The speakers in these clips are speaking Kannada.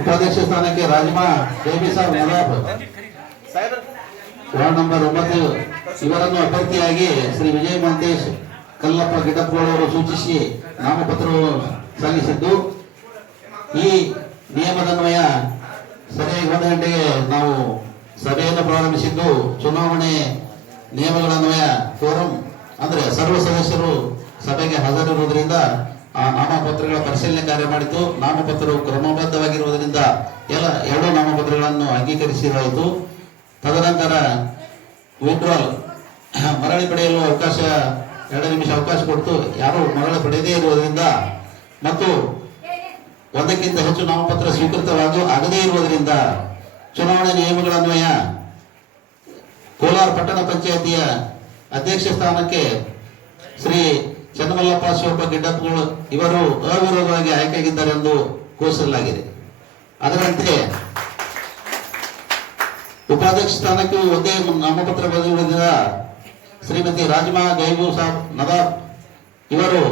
ಉಪಾಧ್ಯಕ್ಷ ಸ್ಥಾನಕ್ಕೆ ರಾಜ್ಮಾ ಬೇಬಿ ಸಾಬ್ ನವಾಬ್. ವಾರ್ಡ್ ನಂಬರ್ ಒಂಬತ್ತು. ಇವರನ್ನು ಅಭ್ಯರ್ಥಿಯಾಗಿ ಶ್ರೀ ವಿಜಯ ಮಹಂತೇಶ್ ಕಲ್ಲಪ್ಪ ಗಿಡ್ಡಪ್ಪಗಳು ಅವರು ಸೂಚಿಸಿ ನಾಮಪತ್ರವನ್ನು ಸಲ್ಲಿಸಿದ್ದು. ಈ ನಿಯಮದನ್ವಯ ಸರಿಯಾಗಿ ಒಂದು ಗಂಟೆಗೆ ನಾವು ಸಭೆಯನ್ನು ಪ್ರಾರಂಭಿಸಿದ್ದು ಚುನಾವಣೆ ನಿಯಮಗಳನ್ವಯ ಫೋರಂ, ಅಂದರೆ ಸರ್ವ ಸದಸ್ಯರು ಸಭೆಗೆ ಹಾಜರಿರುವುದರಿಂದ ಆ ನಾಮಪತ್ರಗಳ ಪರಿಶೀಲನೆ ಕಾರ್ಯ ಮಾಡಿತು ನಾಮಪತ್ರವು ಕ್ರಮಬದ್ಧವಾಗಿರುವುದರಿಂದ ಎಲ್ಲ ಎರಡು ನಾಮಪತ್ರಗಳನ್ನು ಅಂಗೀಕರಿಸಲಾಯಿತು ತದನಂತರ ವಿಡ್ರಾಲ್ ಮರಳಿ ಪಡೆಯಲು ಅವಕಾಶ, ಎರಡು ನಿಮಿಷ ಅವಕಾಶ ಕೊಟ್ಟು ಯಾರು ಮರಳಿ ಪಡೆಯದೇ ಇರುವುದರಿಂದ ಮತ್ತು ಒಂದಕ್ಕಿಂತ ಹೆಚ್ಚು ನಾಮಪತ್ರ ಸ್ವೀಕೃತವಾಗೂ ಆಗದೇ ಇರುವುದರಿಂದ ಚುನಾವಣೆ ನಿಯಮಗಳನ್ವಯ ಕೋಲಾರ ಪಟ್ಟಣ ಪಂಚಾಯತಿಯ ಅಧ್ಯಕ್ಷ ಸ್ಥಾನಕ್ಕೆ ಶ್ರೀ ಚನ್ನಮಲ್ಲಪ್ಪ ಶಿವಪ್ಪ ಗಿಡ್ಡಪ್ಪಗಳು ಇವರು ಅವಿರೋಧವಾಗಿ ಆಯ್ಕೆಯಾಗಿದ್ದಾರೆ ಎಂದು ಘೋಷಿಸಲಾಗಿದೆ. ಅದರಂತೆ ಉಪಾಧ್ಯಕ್ಷ ಸ್ಥಾನಕ್ಕೂ ಒಂದೇ ನಾಮಪತ್ರ ಬರೆದಿರುವುದರಿಂದ ಶ್ರೀಮತಿ ರಾಜಮಾ ಗೈಬು ಸಾಬ್ ನದಾಬ್ ಇವರು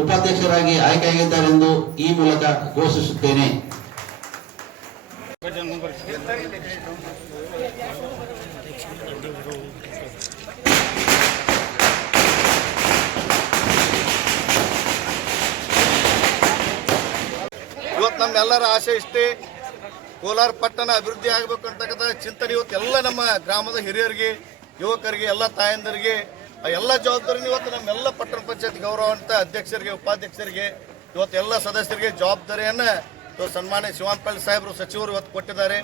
ಉಪಾಧ್ಯಕ್ಷರಾಗಿ ಆಯ್ಕೆಯಾಗಿದ್ದಾರೆಂದು ಈ ಮೂಲಕ ಘೋಷಿಸುತ್ತೇನೆ. ಇವತ್ತು ನಮ್ಮೆಲ್ಲರ ಆಸೆ ಇಷ್ಟೇ, ಕೋಲಾರ ಪಟ್ಟಣ ಅಭಿವೃದ್ಧಿ ಆಗಬೇಕು ಅಂತಕ್ಕಂಥ ಚಿಂತನೆ ಇವತ್ತು ಎಲ್ಲ ನಮ್ಮ ಗ್ರಾಮದ ಹಿರಿಯರಿಗೆ, ಯುವಕರಿಗೆ, ಎಲ್ಲ ತಾಯಂದರಿಗೆ ಆ ಎಲ್ಲ ಜವಾಬ್ದಾರಿನ ಇವತ್ತು ನಮ್ಮೆಲ್ಲ ಪಟ್ಟಣ ಪಂಚಾಯತ್ ಗೌರವಾನ್ವಿತ ಅಧ್ಯಕ್ಷರಿಗೆ, ಉಪಾಧ್ಯಕ್ಷರಿಗೆ, ಇವತ್ತು ಎಲ್ಲ ಸದಸ್ಯರಿಗೆ ಜವಾಬ್ದಾರಿಯನ್ನು ಇವತ್ತು ಸನ್ಮಾನ್ಯ ಶಿವಾನ್ಪಾಲ್ ಸಾಹೇಬರು ಸಚಿವರು ಇವತ್ತು ಕೊಟ್ಟಿದ್ದಾರೆ.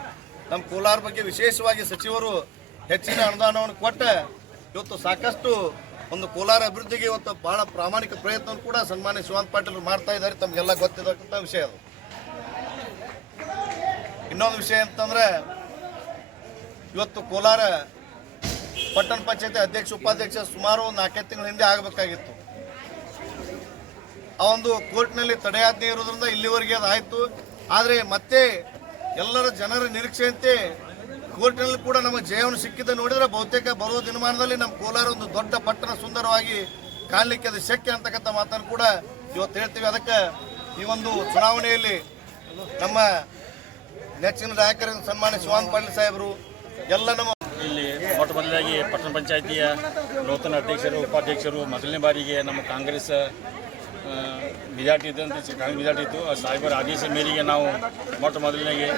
ನಮ್ಮ ಕೋಲಾರ ಬಗ್ಗೆ ವಿಶೇಷವಾಗಿ ಸಚಿವರು ಹೆಚ್ಚಿನ ಅನುದಾನವನ್ನು ಕೊಟ್ಟ ಇವತ್ತು ಸಾಕಷ್ಟು ಒಂದು ಕೋಲಾರ ಅಭಿವೃದ್ಧಿಗೆ ಇವತ್ತು ಬಹಳ ಪ್ರಾಮಾಣಿಕ ಪ್ರಯತ್ನ ಕೂಡ ಸನ್ಮಾನ್ಯ ಶಿವಾಂತ್ ಪಾಟೀಲ್ ಮಾಡ್ತಾ ಇದ್ದಾರೆ. ತಮಗೆಲ್ಲ ಗೊತ್ತಿರತಕ್ಕಂಥ ವಿಷಯ ಅದು. ಇನ್ನೊಂದು ವಿಷಯ ಅಂತಂದ್ರೆ ಇವತ್ತು ಕೋಲಾರ ಪಟ್ಟಣ ಪಂಚಾಯತಿ ಅಧ್ಯಕ್ಷ, ಉಪಾಧ್ಯಕ್ಷ ಸುಮಾರು ನಾಲ್ಕೈದು ತಿಂಗಳ ಹಿಂದೆ ಆಗಬೇಕಾಗಿತ್ತು. ಆ ಒಂದು ಕೋರ್ಟ್ನಲ್ಲಿ ತಡೆಯಾಜ್ಞೆ ಇರೋದ್ರಿಂದ ಇಲ್ಲಿವರೆಗೆ ಅದು ಆಯಿತು. ಆದರೆ ಮತ್ತೆ ಎಲ್ಲರ ಜನರ ನಿರೀಕ್ಷೆಯಂತೆ ಕೋರ್ಟ್ನಲ್ಲಿ ಕೂಡ ನಮಗೆ ಜಯವನ್ನು ಸಿಕ್ಕಿದ್ದ ನೋಡಿದ್ರೆ ಬಹುತೇಕ ಬರುವ ದಿನಮಾನದಲ್ಲಿ ನಮ್ಮ ಕೋಲಾರ ಒಂದು ದೊಡ್ಡ ಪಟ್ಟಣ ಸುಂದರವಾಗಿ ಕಾಣಲಿಕ್ಕೆ ಅದು ಶಕ್ಯ ಅಂತಕ್ಕಂಥ ಮಾತನ್ನು ಕೂಡ ಇವತ್ತು ಹೇಳ್ತೀವಿ. ಅದಕ್ಕೆ ಈ ಒಂದು ಚುನಾವಣೆಯಲ್ಲಿ ನಮ್ಮ ನೆಚ್ಚಿನ ನಾಯಕರನ್ನು ಸನ್ಮಾನ ಶಿವಾನ್ ಪಾಟೀಲ್ ಸಾಹೇಬರು, ಎಲ್ಲ ನಮ್ಮ ಇಲ್ಲಿ ಮೊಟ್ಟ ಮೊದಲಾಗಿ ಪಟ್ಟಣ ಪಂಚಾಯಿತಿಯ ನೂತನ ಅಧ್ಯಕ್ಷರು, ಉಪಾಧ್ಯಕ್ಷರು ಮೊದಲನೇ ಬಾರಿಗೆ ನಮ್ಮ ಕಾಂಗ್ರೆಸ್ ಮೆಜಾರ್ಟಿ ಇದ್ದಂಥ ಕಾಂಗ್ರೆಸ್ ಮೆಜಾರ್ಟಿ ಇತ್ತು. ಆ ಸಾಹೇಬರ ಆದೇಶ ಮೇರೆಗೆ ನಾವು ಮೊಟ್ಟ ಮೊದಲನೇಗೆ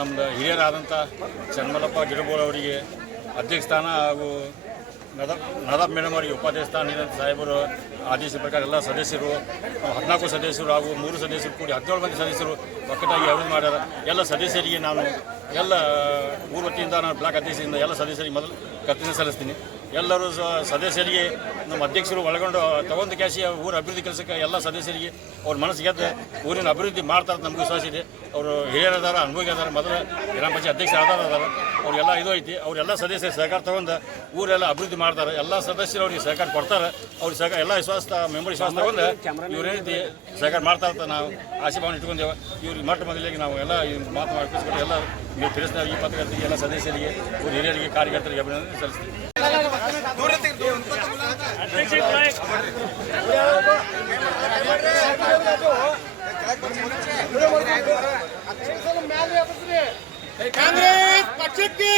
ನಮ್ಮದು ಹಿರಿಯರಾದಂಥ ಚನ್ಮಲಪ್ಪ ಗಿಡಬೋಳ್ ಅವರಿಗೆ ಅಧ್ಯಕ್ಷ ಸ್ಥಾನ ಹಾಗೂ ನದಾಬ್ ನದಾಬ್ ಮೇಡಮ್ ಅವರಿಗೆ ಉಪಾಧ್ಯಕ್ಷ ಸ್ಥಾನ ಸಾಹೇಬರು ಆದೇಶ ಪ್ರಕಾರ ಎಲ್ಲ ಸದಸ್ಯರು, ಹದಿನಾಲ್ಕು ಸದಸ್ಯರು ಹಾಗೂ ಮೂರು ಸದಸ್ಯರು ಕೂಡಿ, ಹದಿನೇಳು ಮಂದಿ ಸದಸ್ಯರು ಒಕ್ಕಟಾಗಿ ಅವರು ಮಾಡ್ಯಾರ. ಎಲ್ಲ ಸದಸ್ಯರಿಗೆ ನಾನು ಎಲ್ಲ, ಊರ್ವತಿಯಿಂದ ನಾನು ಬ್ಲಾಕ್ ಅಧ್ಯಕ್ಷರಿಂದ ಎಲ್ಲ ಸದಸ್ಯರಿಗೆ ಮೊದಲು ಕರ್ತವ್ಯ ಸಲ್ಲಿಸ್ತೀನಿ. ಎಲ್ಲರೂ ಸದಸ್ಯರಿಗೆ, ನಮ್ಮ ಅಧ್ಯಕ್ಷರು ಒಳಗೊಂಡು ತಗೊಂಡು ಕ್ಯಾಶಿ ಊರ ಅಭಿವೃದ್ಧಿ ಕೆಲಸಕ್ಕೆ ಎಲ್ಲ ಸದಸ್ಯರಿಗೆ ಅವ್ರ ಮನಸ್ಸು ಊರಿನ ಅಭಿವೃದ್ಧಿ ಮಾಡ್ತಾರೆ ನಮ್ಗೆ ವಿಶ್ವಾಸ ಇದೆ. ಅವರು ಹಿರಿಯರದಾರ ಅನುಭವಿ ಅದಾರ, ಮೊದಲು ಗ್ರಾಮ ಪಂಚಾಯತ್ ಅಧ್ಯಕ್ಷ ಆಧಾರ ಅದಾರ. ಅವ್ರಿಗೆಲ್ಲ ಇದು ಐತಿ. ಅವರೆಲ್ಲ ಸದಸ್ಯರು ಸಹಕಾರ ತಗೊಂಡು ಊರೆಲ್ಲ ಅಭಿವೃದ್ಧಿ ಮಾಡ್ತಾರೆ. ಎಲ್ಲ ಸದಸ್ಯರು ಅವ್ರಿಗೆ ಸಹಕಾರ ಕೊಡ್ತಾರೆ. ಅವ್ರಿಗೆ ಸಹಕಾರ, ಎಲ್ಲ ವಿಶ್ವಾಸ ಮೆಂಬರ್ ವಿಶ್ವಾಸ ತಗೊಂಡು ಇವ್ರು ಸಹಕಾರ ಮಾಡ್ತಾರೆ ಅಂತ ನಾವು ಆಶೆ ಭಾವನೆ ಇಟ್ಕೊಂಡೇವೆ ಇವ್ರಿಗೆ ಮೊಟ್ಟ ಮೊದಲಿಗೆ ನಾವು ಎಲ್ಲ ಮಾತು ಮಾಡ್ಕೊಂಡು ಎಲ್ಲ ನೀವು ತಿಳಿಸಿದ ಈ ಪತ್ರಕರ್ತರಿಗೆ, ಎಲ್ಲ ಸದಸ್ಯರಿಗೆ ಊರು ಹಿರಿಯರಿಗೆ, ಕಾರ್ಯಕರ್ತರಿಗೆ ಅಭಿನಂದನೆ ಸಲ್ಲಿಸ್ತೀವಿ. ಕಾಂಗ್ರೆಸ್ ಪಕ್ಷಕ್ಕೆ